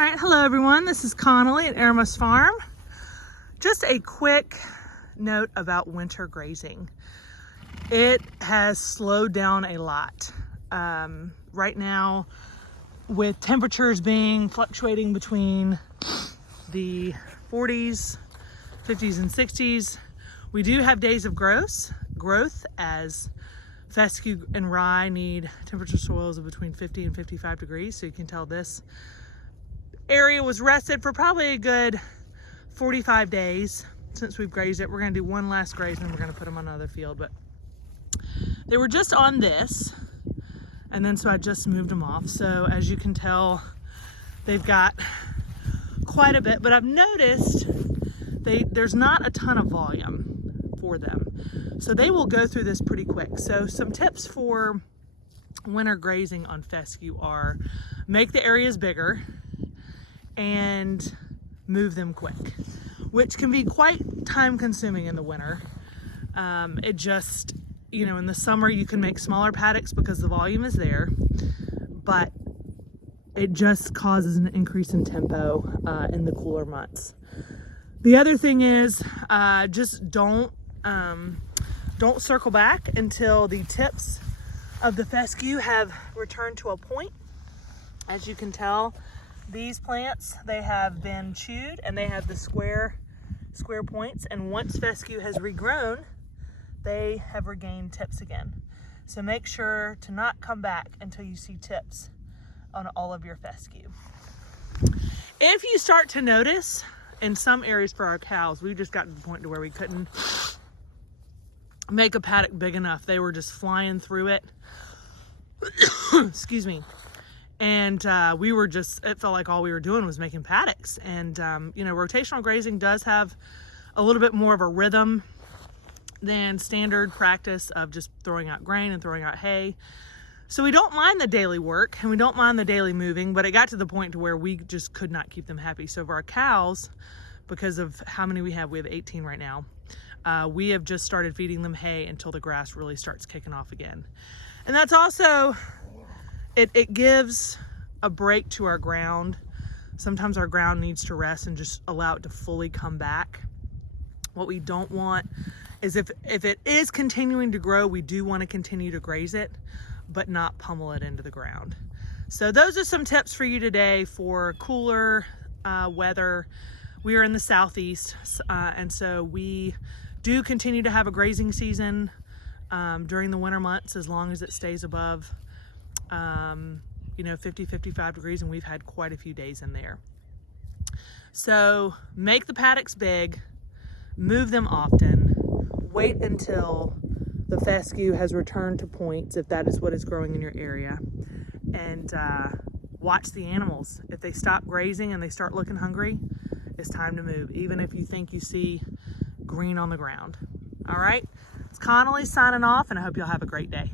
All right, hello everyone. This is Connolly at Aramus Farm. Just a quick note about winter grazing. It has slowed down a lot. Right now, with temperatures being fluctuating between the 40s, 50s, and 60s, we do have days of growth as fescue and rye need temperature soils of between 50 and 55 degrees. So you can tell this area was rested for probably a good 45 days since we've grazed it. We're gonna do one last graze and then we're gonna put them on another field, but they were just on this. And then so I just moved them off. So as you can tell, they've got quite a bit, but I've noticed there's not a ton of volume for them. So they will go through this pretty quick. So some tips for winter grazing on fescue are make the areas bigger and move them quick, which can be quite time consuming in the winter. It just, in the summer you can make smaller paddocks because the volume is there, but it just causes an increase in tempo in the cooler months. The other thing is just don't circle back until the tips of the fescue have returned to a point. As you can tell, these plants, they have been chewed and they have the square points, and once fescue has regrown, they have regained tips again. So make sure to not come back until you see tips on all of your fescue. If you start to notice in some areas for our cows, we just got to the point to where we couldn't make a paddock big enough. They were just flying through it. Excuse me. And it felt like all we were doing was making paddocks. And, rotational grazing does have a little bit more of a rhythm than standard practice of just throwing out grain and throwing out hay. So we don't mind the daily work and we don't mind the daily moving, but it got to the point to where we just could not keep them happy. So for our cows, because of how many we have 18 right now, we have just started feeding them hay until the grass really starts kicking off again. And that's also, it gives a break to our ground. Sometimes our ground needs to rest and just allow it to fully come back. What we don't want is if it is continuing to grow, we do want to continue to graze it, but not pummel it into the ground. So those are some tips for you today for cooler weather. We are in the southeast, and so we do continue to have a grazing season during the winter months as long as it stays above 50, 55 degrees, and we've had quite a few days in there. So make the paddocks big, move them often, wait until the fescue has returned to points if that is what is growing in your area, and watch the animals. If they stop grazing and they start looking hungry, it's time to move, even if you think you see green on the ground. All right, it's Connolly signing off, and I hope you'll have a great day.